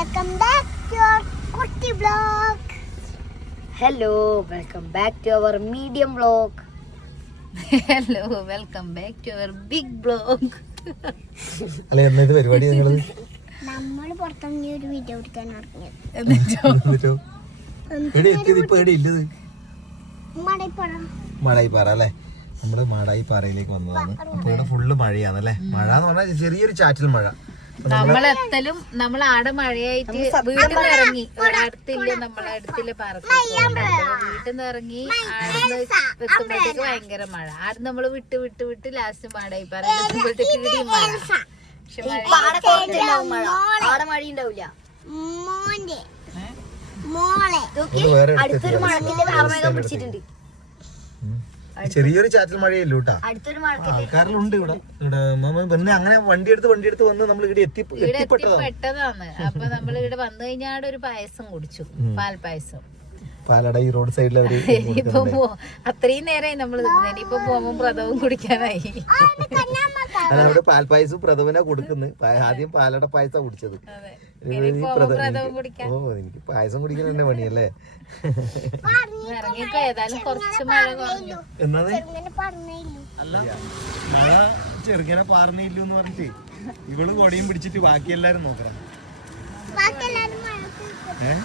Welcome back to your കുട്ടി blog hello welcome back to our medium blog hello welcome back to our big blog അല്ല ഇത് പരിപാടി നിങ്ങൾ നമ്മൾ പുറത്തിറങ്ങി ഒരു വീഡിയോ എടുക്കാൻ ഇറങ്ങിയത് എന്നിട്ടോ? എവിടെ എത്തിയത് ഇപ്പൊ എവിടെ ഇല്ലത് മടപ്പുറ മാടായിപ്പാറ. അല്ലേ? നമ്മൾ മാടായിപ്പാറയിലേക്ക് വന്നതാണ്. അപ്പൊ ഇവിടെ ഫുള്ള് മഴയാണ് അല്ലേ? മഴ എന്ന് പറഞ്ഞാൽ ചെറിയൊരു ചാറ്റൽ മഴ. നമ്മളെത്തലും നമ്മൾ ആടെ മഴയായിട്ട് വീട്ടിൽ നിന്ന് ഇറങ്ങി അടുത്തില്ല നമ്മളെ അടുത്തില്ല വീട്ടിൽ നിന്ന് ഇറങ്ങി ആടുന്ന് എത്തുമ്പോഴത്തേക്ക് ഭയങ്കര മഴ. ആടുന്ന് നമ്മൾ വിട്ട് വിട്ട് വിട്ട് ലാസ്റ്റ് മാടായി പറയുമ്പോഴത്തേക്ക് ഇടിയും മഴ. പക്ഷെ മഴ മഴ. ഉണ്ടാവില്ല അടുത്തൊരു മഴ പിടിച്ചിട്ടുണ്ട്. ചെറിയൊരു ചാറ്റൽ മഴയല്ലോ കേട്ടാ ആൾക്കാരിലുണ്ട് ഇവിടെ. പിന്നെ അങ്ങനെ വണ്ടി എടുത്ത് വണ്ടി എടുത്ത് വന്ന് നമ്മൾ ഇവിടെ എത്തി എത്തിപ്പെട്ടതാണ്. അപ്പൊ നമ്മൾ ഇവിടെ വന്നു കഴിഞ്ഞാൽ ഒരു പായസം കുടിച്ചു. പാൽ പായസം പാലട ഈ റോഡ് സൈഡിൽ അവർ ഇനിയിപ്പോ അത്രയും നേരമായി നമ്മൾ ഇപ്പൊ പോകുമ്പോ പ്രഥവും കുടിക്കാനായി. അല്ല അവിടെ. പാൽപ്പായസം പായസം കൊടുക്കുന്നത് ആദ്യം പാലട പായസം കുടിച്ചത്. ഓ എനിക്ക് പായസം കുടിക്കാൻ തന്നെ പണിയല്ലേ? എന്നാണ്? അല്ല മഴ ചെറുങ്ങനെ പാർന്നില്ലു എന്ന് പറഞ്ഞിട്ട് ഇവൾ കൊടിയും പിടിച്ചിട്ട് ബാക്കി എല്ലാരും നോക്കണം ഏഹ്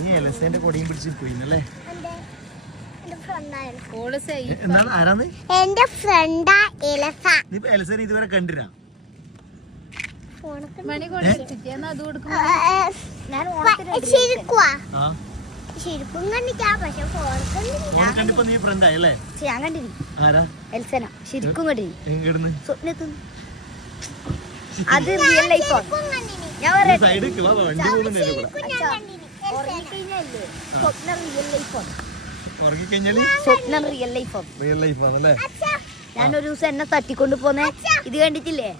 നീ എലസേന്റെ കൊടിയും പിടിച്ച് പോയിന്നല്ലേ? എന്റെ ആരാന്ന്? ഫ്രണ്ടാ എലസ. നീ എലസേനെ ഇതുവരെ കണ്ടിരാ ഫോണൊക്കെ മണി കൊടുത്തിട്ട് അത് കൊടുക്കും ശരിക്കുവാ? ആ. ശരിക്കും കണ്ടിട്ടാ പക്ഷെ ഫോൺ നീ ഫ്രണ്ട് ആയല്ലേ ഞാൻ ആരാ? എൽസന ശരിക്കും അത് റിയൽ ലൈഫാണ് ഞാൻ ഈ ഞാനൊരു ദിവസം എന്നെ തട്ടിക്കൊണ്ട് പോന്നെ. ഇത് കണ്ടിട്ടില്ലേ?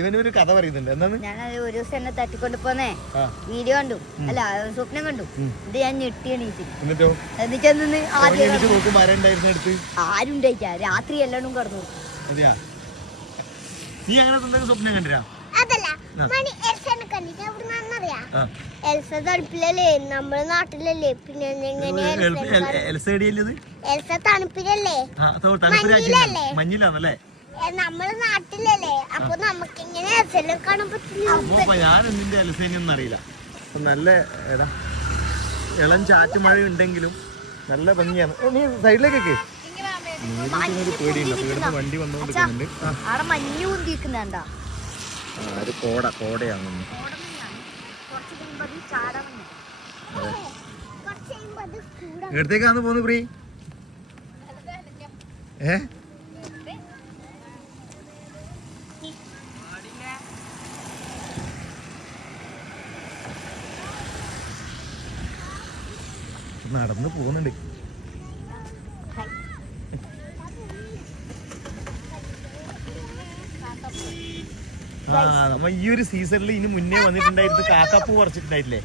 ഇവനൊരു കഥ പറയുന്നുണ്ട്. ഞാൻ ഒരു ദിവസം എന്നെ തട്ടിക്കൊണ്ട് പോന്നെ. വീഡിയോ കണ്ടു. അല്ല സ്വപ്നം കണ്ടു. ഇത് ഞാൻ ഞെട്ടി എണീറ്റ് എന്നിട്ടോ? എന്നിട്ട് ആദ്യം എണീറ്റ് നോക്കുമ്പോ ആരുണ്ടായിരുന്നു അടുത്ത്. ആരും ഉണ്ടായിട്ടാ രാത്രി എല്ലാണ്ടും കടന്നു. നീ അങ്ങനെ സ്വപ്നം കണ്ടിരാ? അതല്ല. എൽസ തണുപ്പിലല്ലേ നമ്മുടെ നാട്ടിലല്ലേ. പിന്നെ എങ്ങനെ എൽസ തണുപ്പിലല്ലേ. നാട്ടിലല്ലേ. അപ്പൊ നമുക്ക് ഇങ്ങനെ എൽസനെ കാണാൻ പറ്റില്ല. ഞാൻ എൽസേനൊന്നും അറിയില്ല. നല്ല എടാ ഇളം ചാറ്റ് മഴ ഉണ്ടെങ്കിലും നല്ല ഭംഗിയാണ്. നീ സൈഡിലേക്കൊക്കെ. ഒരു പേടിയില്ല വണ്ടി വന്നുകൊണ്ടിരിക്കുന്നുണ്ട് ഒരു കോട കോടയാണ് കുറച്ച് കഴിയുമ്പോ അത് ചാടാൻ വന്നു. കുറച്ച് കഴിയുമ്പോ അത് കൂടെ എവിടത്തേക്കാന്ന് പോന്നു പ്രീ ഏ? നടന്നു പോകുന്നുണ്ട് ആ നമ്മ ഈ ഒരു സീസണിൽ ഇനി മുന്നേ വന്നിട്ടുണ്ടായിരുന്നു കാക്കാപ്പൂ പറിച്ചിട്ടുണ്ടായിട്ടില്ലേ?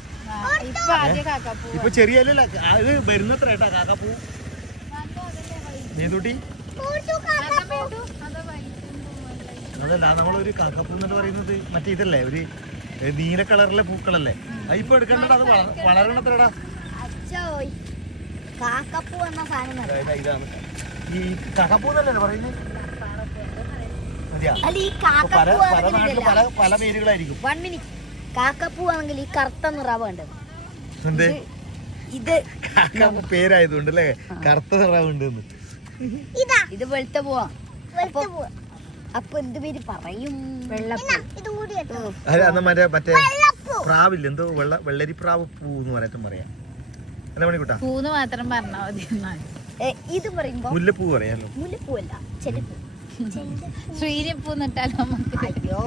ഇപ്പൊ ആദ്യം കാക്കാപ്പൂ ഇപ്പൊ ചെറിയ അത് വരുന്നത്ര കേട്ടാ കാക്കാപ്പൂ. നീന്തൂട്ടി അതല്ല നമ്മളൊരു കാക്കാപ്പൂ എന്ന് പറയുന്നത് മറ്റേ ഇതല്ലേ ഒരു നീല കളറിലെ പൂക്കളല്ലേ? അത് ഇപ്പൊ എടുക്കേണ്ടത് അത് വളരണത്രേടാ. കാക്കപ്പൂ എന്ന സാധനം ഇതാണ്. ഈ കാക്കപ്പൂ എന്നല്ലേ പറയുന്നത് മതിയാ അല്ല ഈ ഇപ്പൊ പല കാക്കപ്പൂ പല പല പല പേരുകളായിരിക്കും. വൺ മിനിറ്റ് കാക്കപ്പൂ ആണെങ്കിൽ ഈ കറുത്ത നിറ വേണ്ടത്. ഇത് പേരായതുകൊണ്ട് അല്ലേ കറുത്ത നിറവുണ്ട് ഇതാ. ഇത് വെളുത്ത പോവാ. അപ്പൊ എന്ത് പേര് പറയും? വെള്ളപ്പൂ. മറ്റേ മറ്റേ വെള്ളപ്പൂ. പ്രാവില്ല? എന്തോ വെള്ള വെള്ളരി പ്രാവ് പൂ എന്ന് പറയത്തും പറയാം എന്നാ മണിക്കൂട്ടാ പൂന്ന് മാത്രം പറഞ്ഞാ മതി ഇത് പറയുമ്പോ മുല്ലപ്പൂ പറയാലോ. മുല്ലപ്പൂ അല്ല ചെല്ലപ്പൂ ശ്രീരപ്പൂ നിട്ടാലോ നമുക്ക്? അയ്യോ.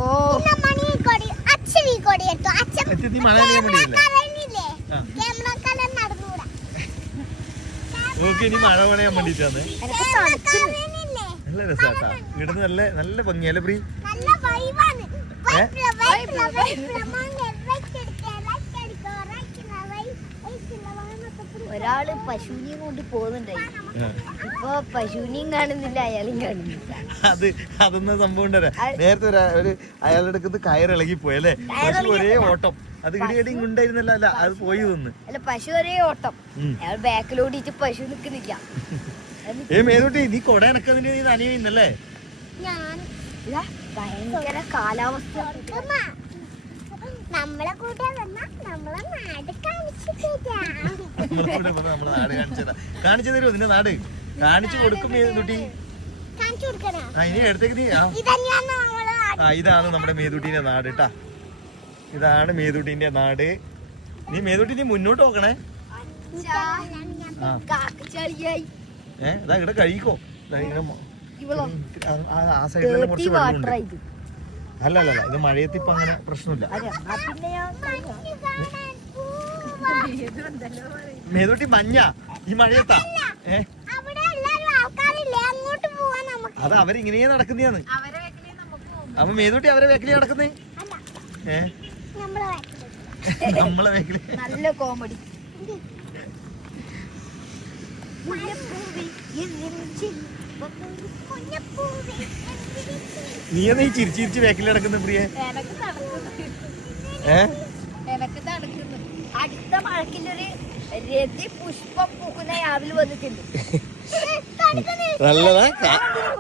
ഇനി മഴ പണയാൻ വേണ്ടിട്ടാണ് നല്ല രസാട്ടാ ഇവിടുന്ന് നല്ല നല്ല ഭംഗിയല്ലേ പ്രീ? ഏ? ഒരാൾ പശുവിനെയും കൊണ്ട് പോകുന്നുണ്ടായി. ഇപ്പൊ പശുവിനെയും കാണുന്നില്ല അയാളെയും കാണുന്നില്ല. അത് അതൊന്നും സംഭവം ഉണ്ടല്ലേ? നേരത്തെ ഒരു അയാളുടെ അടുക്കത്ത് കയറിളകി പോയല്ലേ പശു ഒരേ ഓട്ടം. അത് ഇടിയടിയും ഉണ്ടായിരുന്നല്ല അല്ല അത് പോയി നിന്ന്. അല്ല പശു ഒരേ ഓട്ടം. അയാൾ ബാക്കിലോടിയിട്ട് പശു നിക്കുന്നില്ല. ഏ മേതൂട്ടി നീ കൊട നീ നനയുന്നല്ലേ ഞാൻ ഇതാ ഭയങ്കര കാലാവസ്ഥ. നമ്മളെ കൂടെ വന്ന നമ്മളെ നാട് കാണിച്ചു തരുമോ നിന്റെ നാട്? കാണിച്ചു കൊടുക്കും മേതുട്ടി. ഇനി എടുത്തേക്ക് നീ ആ. നമ്മളെ നാട്. ആ ഇതാണ് നമ്മുടെ മേതുട്ടിന്റെ നാട് കേട്ടാ ഇതാണ് മേതുട്ടിന്റെ നാട്. നീ മേതുട്ടി നീ മുന്നോട്ട് നോക്കണേ. ഏഹ് ഇതാ ഇവിടെ കഴിക്കോ ആ- സൈഡിലെ കുറച്ച് വെള്ളമുണ്ട് അല്ല അല്ല അല്ല ഇത് മഴയത്ത് ഇപ്പൊ അങ്ങനെ പ്രശ്നമില്ല. മേതോട്ടി മഞ്ഞ ഈ മഴയത്താ? ഏ? അവിടെ എല്ലാരും ആൾക്കാരില്ലേ? അങ്ങോട്ട് പോവാൻ നമുക്ക് അത് അവരിങ്ങനെ നടക്കുന്നതാണ് അവരെ വെക്കലേ നമുക്ക് പോകും. അപ്പൊ മേതോട്ടി അവരെ വേക്കലി നടക്കുന്നേ? ഏ? നമ്മളെ വേക്കലി. നല്ല കോമഡി. എന്തിരിച്ച്? നീ എന്നാ ഈ ചിരിച്ച് ചിരിച്ച് വേക്കലി നടക്കുന്ന പ്രിയെ? ഏ? എനക്ക് അടുത്ത രതി പുഷ്പം പൂക്കുന്ന യാവിൽ വന്നിട്ടുണ്ട്. നല്ലതാ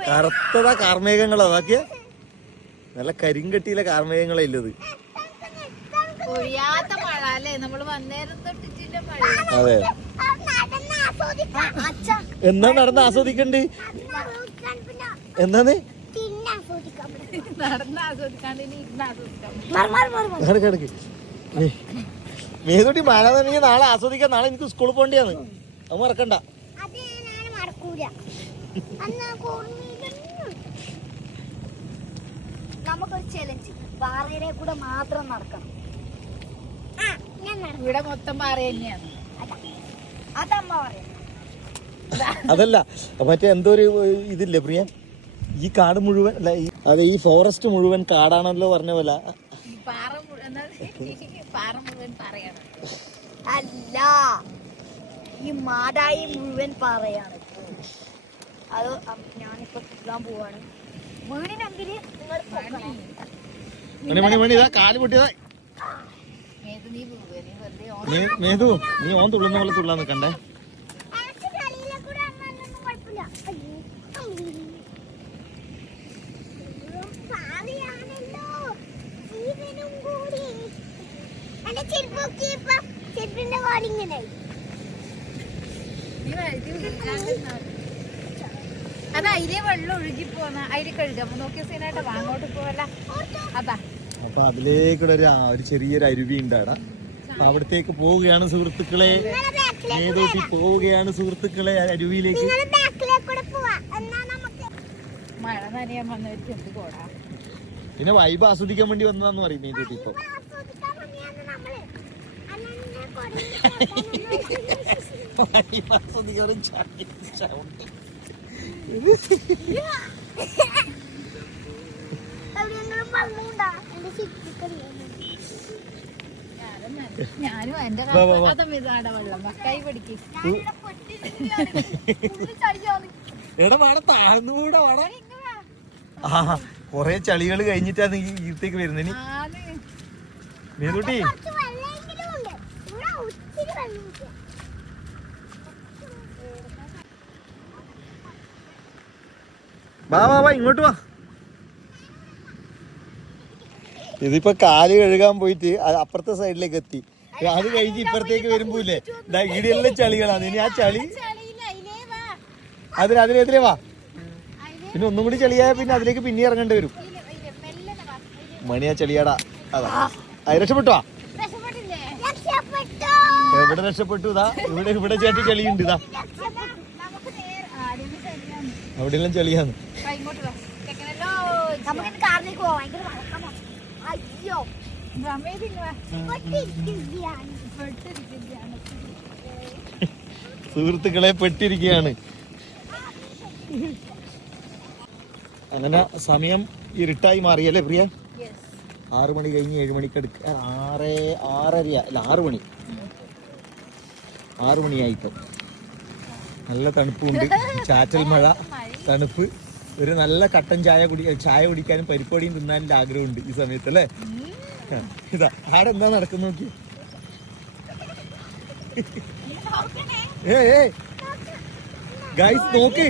കറുത്തതാ കാർമേഘങ്ങളാ ബാക്കിയ. നല്ല കരിങ്കട്ടിയിലെ കാർമേഘങ്ങളാ ഇല്ലത്. ഒഴിയാത്ത മഴ അല്ലേ? നമ്മൾ വന്നേരം തൊട്ടിട്ടില്ല മഴ. അതെ. എന്നാ നടന്ന് ആസ്വദിക്കണ്ട്? പിന്നെ എന്നാന്ന് തിന്ന് ആസ്വദിക്കാൻ പറ്റും. നടന്ന് ആസ്വദിക്കാണ്ട് ഇനി ഇരുന്ന് ആസ്വദിക്കാം മാറ് മാറ്. മാറ് മാറ്. കിടക്ക് കിടക്ക് മഴ തന്നെ നാളെ ആസ്വദിക്കാൻ നാളെ എനിക്ക് സ്കൂളിൽ പോകേണ്ടിയാണ്. അത് മറക്കണ്ട. അത് ഞാൻ മറക്കൂല. അന്ന് ഓർമ്മയിലൊന്നും നമുക്കൊരു ചലഞ്ച് കൂടെ മാത്രം നടക്കണം. ആ ഞാൻ നടക്കും. ഇവിടെ മൊത്തം പാറ തന്നെയാണ്. അതമ്മ അതല്ല മറ്റേ എന്തോ ഒരു ഇതില്ലേ പ്രിയ ഈ കാട് മുഴുവൻ അല്ല ഈ അതെ ഈ ഫോറസ്റ്റ് മുഴുവൻ കാടാണല്ലോ പറഞ്ഞ പോലെ. അല്ല ഈ മാടായി മുഴുവൻ പാറയാണ്. അത് ഞാനിപ്പോ കിട്ടാൻ പോവാണ്. വീടിനെങ്കിൽ നിങ്ങൾ. മണി മണി മണി ഇതാ കാൽ പൊട്ടിയതാ. മേത് നീ വെറുതെ നീ ഓൻ തുള്ളുന്ന പോലെ തുള്ളാന്ന് നിക്കണ്ടേ എനിക്ക് കളിയിലെ കൂടെ വന്നാലൊന്നും കുഴപ്പമില്ല അയ്യോ. അയ്യോ, പാവിയാണല്ലോ. ജീവനും കൂടി. എന്റെ ചെരുപ്പ് നോക്കിയേ ഇപ്പൊ. ചെരുപ്പിന്റെ. അത് അതിലെ വെള്ളം ഒഴുകി പോന്ന. അതിൽ കഴുകാം. അപ്പൊ നോക്കിയ സീനായിട്ട് അങ്ങോട്ട് പോവല്ല. അതാ. അപ്പൊ അതിലേക്കൂടെ ഒരു ചെറിയൊരു അരുവി ഉണ്ടാടാ. അവിടത്തേക്ക് പോവുകയാണ് സുഹൃത്തുക്കളെ. ഏതോട്ടി പോവുകയാണ് സുഹൃത്തുക്കളെ അരുവിയിലേക്ക്. പിന്നെ വൈബ് ആസ്വദിക്കാൻ വേണ്ടി വന്നതാന്ന് പറയും ഏതോട്ടി ഇപ്പൊ ആസ്വദിക്കാൻ വേണ്ടിയാണ് നമ്മൾ അല്ലാണ്ട് di orang cari ഞാനും എന്റെ എടാ വാട. വാട ആ കൊറേ ചളികൾ കഴിഞ്ഞിട്ടാ ഈ ഈത്തേക്ക് നീ ആന്ന്. മേതൂട്ടി വാ വാ വാ ഇങ്ങോട്ട് വാ. ഇതിപ്പോ കാൽ കഴുകാൻ പോയിട്ട് അത് അപ്പുറത്തെ സൈഡിലേക്ക് എത്തി. അത് കഴിഞ്ഞ് ഇപ്പുറത്തേക്ക് വരുമ്പോ ഇല്ലേ? ഇടിയുള്ള ഇടിയെല്ലാം ചളികളാണ്. ഇനി ആ ചളി അതിന് അതിനെതിരെ വാ. പിന്നെ ഒന്നും കൂടി ചളിയായ പിന്നെ അതിലേക്ക് പിന്നെ ഇറങ്ങേണ്ടി വരും. മണിയാ ചളിയാടാ. അതാ. അത് രക്ഷപ്പെട്ടുവാ രക്ഷപ്പെട്ടോ എവിടെ രക്ഷപ്പെട്ടു ഇതാ ഇവിടെ ഇവിടെ ചേട്ടി ചെളിയുണ്ട് ഇതാ അവിടെ എല്ലാം അവിടെയെല്ലാം പെട്ടിരിക്കുകയാണ് സുഹൃത്തുക്കളെ പെട്ടിരിക്കുകയാണ്. അങ്ങനെ സമയം ഇരുട്ടായി മാറിയല്ലേ പ്രിയ? ആറു മണി കഴിഞ്ഞ് ഏഴ് മണിക്ക് എടുക്ക ആറ് ആറര അല്ല ആറു മണി. ആറു മണിയായിപ്പോ. നല്ല തണുപ്പുണ്ട്. ചാറ്റൽ മഴ തണുപ്പ്. ഒരു നല്ല കട്ടൻ ചായ കുടി ചായ കുടിക്കാനും പരിപ്പൊടിയും തിന്നാനും ആഗ്രഹമുണ്ട് ഈ സമയത്ത് അല്ലേ? ഇതാ ആടെ എന്താ നടക്കുന്ന നോക്കി. ഏ ഏ. ഗൈസ് നോക്ക്.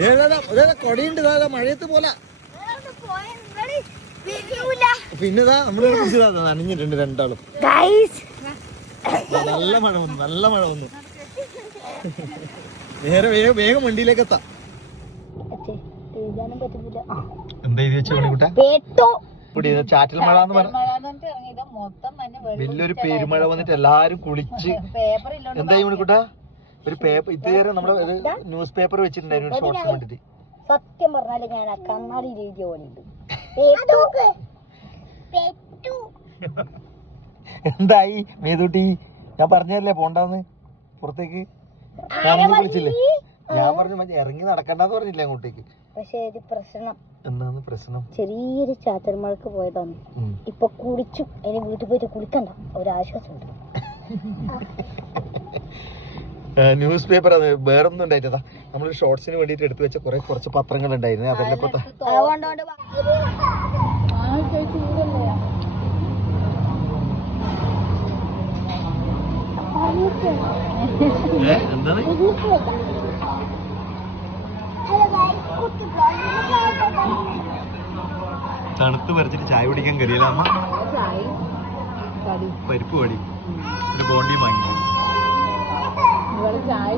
ഏതാ കൊടിയുണ്ട്. ഇതാ മഴയത്ത് പോലെ. പിന്നെ നമ്മൾ നനഞ്ഞിട്ടുണ്ട് രണ്ടാളും. ഗൈസ് നല്ല മഴ വന്നു നല്ല മഴ വന്നു. നേരെ വേഗം വേഗം വണ്ടിയിലേക്ക് എത്താം എന്താ വെച്ച മണിക്കുട്ട ചാറ്റൽ മഴ എന്ന് പറഞ്ഞ വലിയൊരു പെരുമഴ വന്നിട്ട് എല്ലാരും കുളിച്ച്. എന്തായി മണിക്കുട്ട ഒരു പേപ്പർ ഇതുവരെ നമ്മുടെ ഒരു ന്യൂസ് പേപ്പർ വെച്ചിട്ടുണ്ടായിരുന്നു ഷോർട്സ് സത്യം പറഞ്ഞാൽ ഞാൻ എന്തായി മേതൂട്ടി? ഞാൻ പറഞ്ഞല്ലേ പോണ്ടാന്ന്. പുറത്തേക്ക്. ഞാൻ വിളിച്ചില്ലേ? ഞാൻ പറഞ്ഞു മറ്റേ ഇറങ്ങി നടക്കണ്ടെന്ന് പറഞ്ഞില്ല അങ്ങോട്ടേക്ക്? പക്ഷെ ഒരു പ്രശ്നം. എന്താണ് പ്രശ്നം? ചെറിയൊരു ചാത്തന്മാർക്ക് മഴക്ക് പോയതാണ്. ഇപ്പൊ കുളിച്ചു ഇനി വീട്ടിൽ പോയിട്ട് കുളിക്കണ്ട. ഒരാശ്വാസമുണ്ട് ന്യൂസ് പേപ്പർ അത് വേറൊന്നും ഉണ്ടായിട്ടാ നമ്മൾ ഷോർട്സിന് വേണ്ടിട്ട് എടുത്തു വെച്ച കുറെ കുറച്ച് പത്രങ്ങൾ ഉണ്ടായിരുന്നു അതെല്ലാം ഇപ്പൊ ത- അതുകൊണ്ടോണ്ട് ഏ, തണുത്ത് പറിച്ചിട്ട് ചായ കുടിക്കാൻ കയറിയില്ല അമ്മ? പരിപ്പ് പടി ഒരു ബോണ്ടിയും വാങ്ങി. ചായ